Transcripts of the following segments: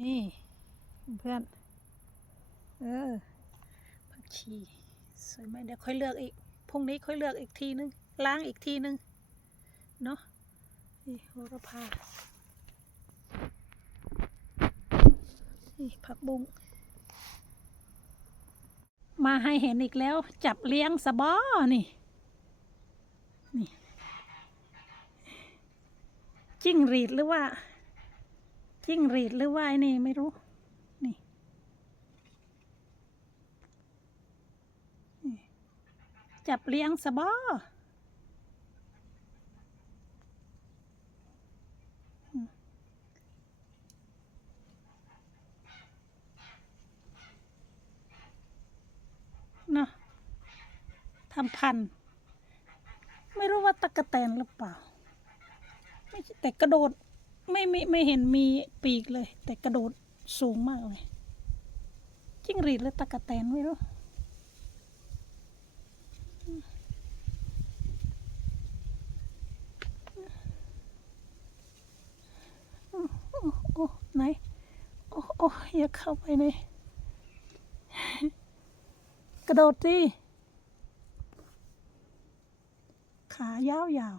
นี่เพื่อน เออผักชีสวยไหมเดี๋ยวค่อยเลือกอีกพรุ่งนี้ค่อยเลือกอีกทีนึงล้างอีกทีนึงเนาะนี่โหระพานี่ผักบุ้งมาให้เห็นอีกแล้ว จับเลี้ยงสะบอนี่นี่จิ้งหรีดหรือว่า จิ้งหรีดหรือว่าไอ้นี่ไม่รู้ นี่ จับเลี้ยงสบอเนาะทำพัน ไม่รู้ว่าตะกะแตนหรือเปล่า ไม่แต่กระโดด ไม่ไม่ไม่เห็นมีปีกเลย แต่กระโดดสูงมากเลย จิ้งหรีดหรือตะกะแตนไม่รู้โอ้โอ้ไหน โอ้โอ้อย่าเข้าไปในกระโดดสิขายาวยาว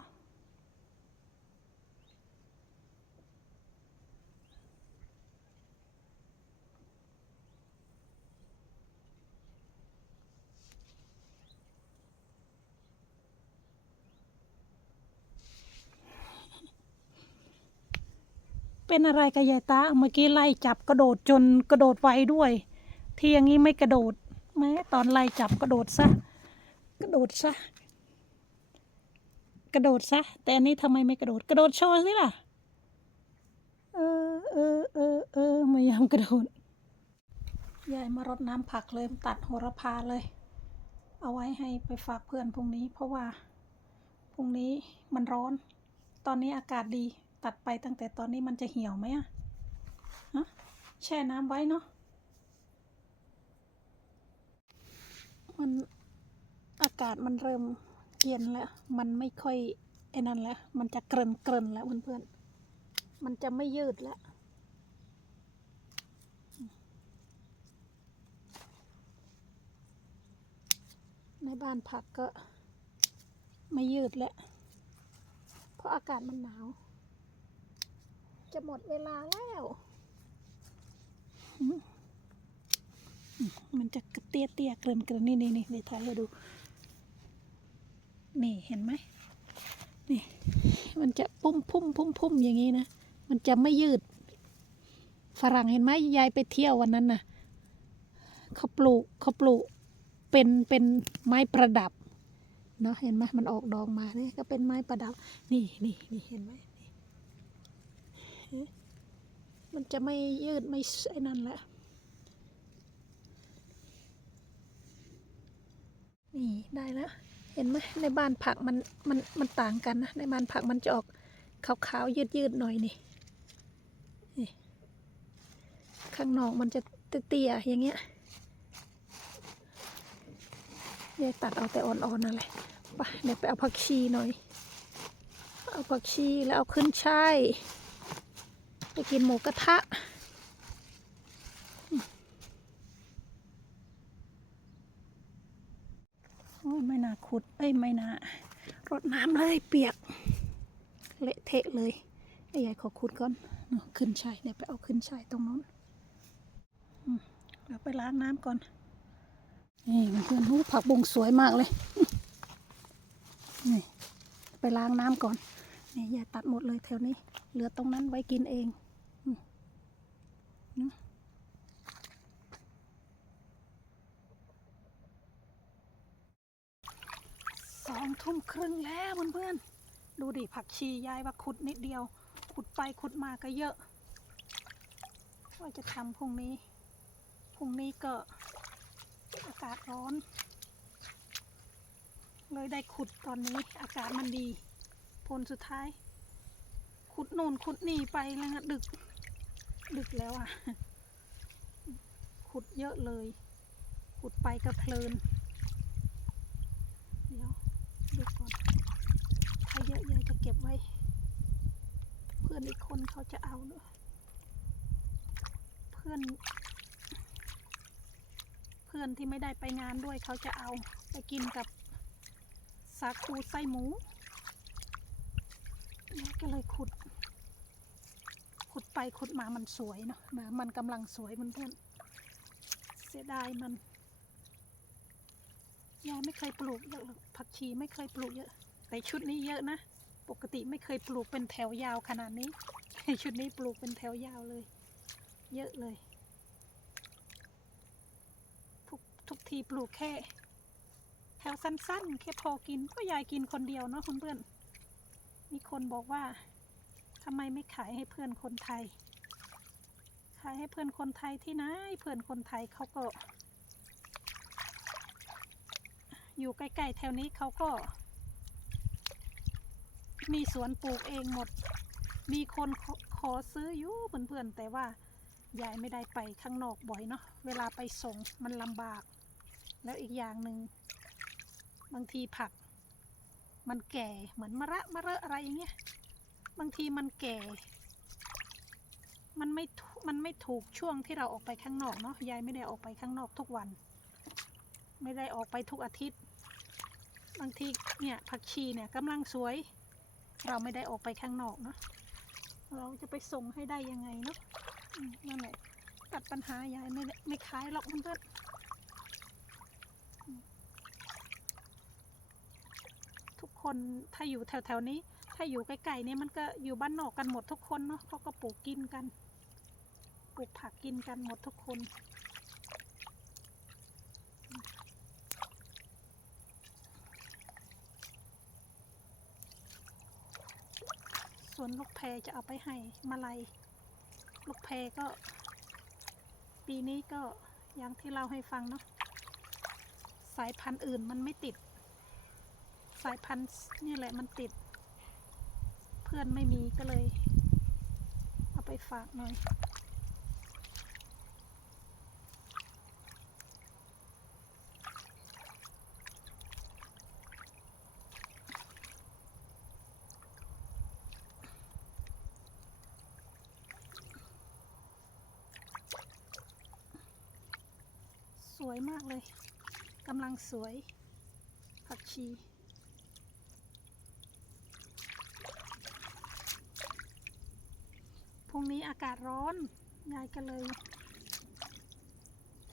เป็นอะไรกับยายตาเมื่อกี้ไล่จับกระโดดจนกระโดดไวด้วย ที่อย่างนี้ไม่กระโดดแม้ตอนไล่จับกระโดดซะ กระโดดซะ กระโดดซะ แต่อันนี้ทำไมไม่กระโดด กระโดดโชว์สิล่ะ เออเออเออเออไม่ยอมกระโดดยายมารดน้ำผักเลยตัดโหระพาเลย เอาไว้ให้ไปฝากเพื่อนพรุ่งนี้ เพราะว่าพรุ่งนี้มันร้อน ตอนนี้อากาศดี ตัดไปตั้งแต่ตอนนี้มันจะเหี่ยวไหมอะฮะแช่น้ำไว้เนาะมันอากาศมันเริ่มเย็นแล้ว มันไม่ค่อยไอ้นั่นแล้ว มันจะเกริ่นเกริ่นแล้วเพื่อนๆ มันจะไม่ยืดแล้วในบ้านผักก็ไม่ยืดแล้ว เพราะอากาศมันหนาว จะหมดเวลาแล้ว มันจะเตี้ยเตี้ยเกรินเกรินนี่นี่นี่เดี๋ยวถ่ายให้ดู นี่เห็นไหมนี่ มันจะพุ่มพุ่มพุ่มพุ่มอย่างนี้นะ มันจะไม่ยืด ฝรั่งเห็นไหมยายไปเที่ยววันนั้นน่ะเขาปลูกเขาปลูกเป็นเป็นไม้ประดับเนาะเห็นไหมมันออกดอกมาเนี่ยก็เป็นไม้ประดับ นี่นี่นี่เห็นไหม มันจะไม่ยืดไม่ไอ้นั่นแหละ นี่ได้แล้ว เห็นไหมในบ้านผักมันมันมันต่างกันนะ ในบ้านผักมันจะออกขาวๆยืดๆหน่อยนี่นี่ ข้างนอกมันจะเตี้ยๆอย่างเงี้ยเดี๋ยตัดเอาแต่อ่อนๆนั่นแหละไปเดี๋ยวไปเอาผักชีหน่อย เอาผักชีแล้วเอาขึ้นช่าย ไปกินหมูกระทะโอ้ยไม่น่าขุด เอ้ยไม่น่ารดน้ำเลยเปียก เละเทะเลยไอ้ยายขอขุดก่อนขึ้นชายเดี๋ยวไปเอาขึ้นชายตรงนู้นเดี๋ยวไปล้างน้ำก่อน นี่เพื่อนๆหูผักบุ้งสวยมากเลย นี่ ไปล้างน้ำก่อน นี่ยายตัดหมดเลยแถวนี้ เหลือตรงนั้นไว้กินเอง เนาะสองทุ่มครึ่งแล้วเพื่อนๆ ดูดิผักชียายว่าขุดนิดเดียว ขุดไปขุดมาก็เยอะ ว่าจะทำพรุ่งนี้ พรุ่งนี้ก็อากาศร้อน เลยได้ขุดตอนนี้อากาศมันดี ผลสุดท้าย ขุดโน่นขุดนี่ไปแล้วนะดึก ดึกแล้วอะ ขุดเยอะเลย ขุดไปก็เพลิน เดี๋ยวดูก่อนถ้าเยอะยายจะเก็บไว้ เพื่อนอีกคนเขาจะเอาด้วยพื่อน เพื่อนที่ไม่ได้ไปงานด้วยเขาจะเอาไปกินกับสาคูไส้หมูเนี่ยก็เลยขุด ไปขุดมามันสวยเนาะนะมันกำลังสวยเพื่อนๆเสียดายมันยายไม่เคยปลูกเยอะหรอกผักชีไม่เคยปลูกเยอะ แต่ชุดนี้เยอะนะ ปกติไม่เคยปลูกเป็นแถวยาวขนาดนี้ ชุดนี้ปลูกเป็นแถวยาวเลย เยอะเลย ทุกทุกทีปลูกแค่ แถวสั้นๆ แค่พอกินก็ยายกินคนเดียวเนาะเพื่อนๆมีคนบอกว่า ทำไมไม่ขายให้เพื่อนคนไทย ขายให้เพื่อนคนไทยที่ไหนเพื่อนคนไทยเขาก็ อยู่ใกล้ๆแถวนี้เขาก็ มีสวนปลูกเองหมด มีคนขอขอซื้ออยู่เพื่อนๆแต่ว่ายายไม่ได้ไปข้างนอกบ่อยเนาะเวลาไปส่งมันลำบาก แล้วอีกอย่างหนึ่งบางทีผัก มันแก่เหมือนมะระมะเระอะไรอย่างเงี้ย บางทีมันแก่ มันไม่ถูมันไม่ถูกช่วงที่เราออกไปข้างนอกเนาะยายไม่ได้ออกไปข้างนอกทุกวัน ไม่ได้ออกไปทุกอาทิตย์ บางทีเนี่ยผักชีเนี่ยกำลังสวย เราไม่ได้ออกไปข้างนอกเนาะเราจะไปส่งให้ได้ยังไงเนาะนั่นแหละตัดปัญหายายไม่ได้ไม่ขายหรอกเพื่อนๆทุกคนถ้าอยู่แถวๆนี้ ถ้าอยู่ใกล้ๆเนี่ยมันก็อยู่บ้านนอกกันหมดทุกคนเนาะเขาก็ปลูกกินกัน ปลูกผักกินกันหมดทุกคน ส่วนลูกแพรจะเอาไปให้มาลัยลูกแพรก็ ปีนี้ก็อย่างที่เราให้ฟังเนาะสายพันธุ์อื่นมันไม่ติด สายพันธุ์นี่แหละมันติด พื่อนไม่มีก็เลย เอาไปฝากหน่อย สวยมากเลยกำลังสวยผักชี พรุ่ งนี้อากาศร้อน ยายก็เลย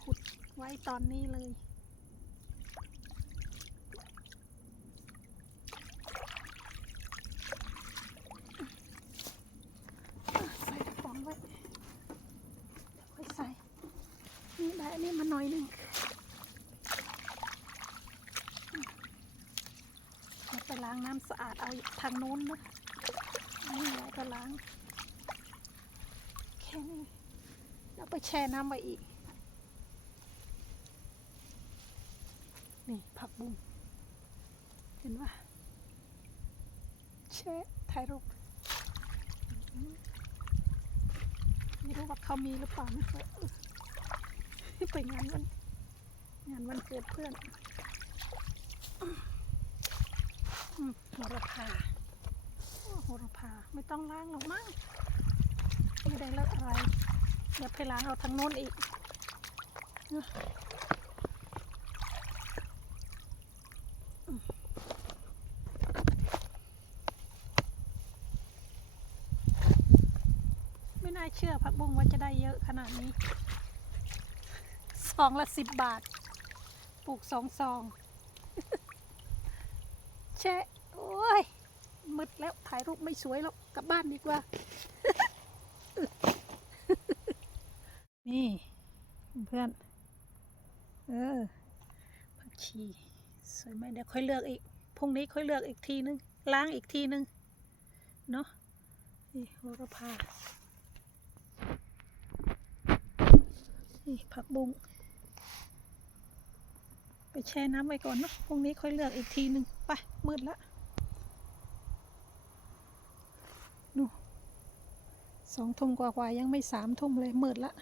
ขุดไว้ตอนนี้เลยใส่กระป๋องไว้เดี๋ยวค่ใส่ นี่ได้อันนี้มาหน่อยหนึ่งเราไปล้างน้ำสะอาดเอาทางนู้นนะนี่เราก็ล้าง แค่นี้แล้ว ไปแช่น้ำไว้อีก นี่ผักบุ้งเห็นว่าแช่ถ่ายรูปไม่รู้ว่าเขามีหรือเปล่านะเออไปงานวันงานวันเกิดเพื่อนโหระพาโหระพาไม่ต้องล้างหรอกมั้งไม่ได้เละอะไร เดี๋ยวไปล้างเอาทางโน้นอีกไม่น่าเชื่อผักบุ้งว่าจะได้เยอะขนาดนี้ซองละสิบบาท ปลูกสองซองแชะโอ้ยมืดแล้วถ่ายรูปไม่สวยแล้วกลับบ้านดีกว่า นี่ เพื่อน เออผักชีสวยไหมเดี๋ยวค่อยเลือกอีกพรุ่งนี้ค่อยเลือกอีกทีนึง ล้างอีกทีนึง เนาะนี่โหระพานี่ผักบุ้งไปแช่น้ำไว้ก่อนเนาะพรุ่งนี้ค่อยเลือกอีกทีหนึ่งไปมืดละนู่สองทุ่มกว่าๆยังไม่สามทุ่มเลยมืดละ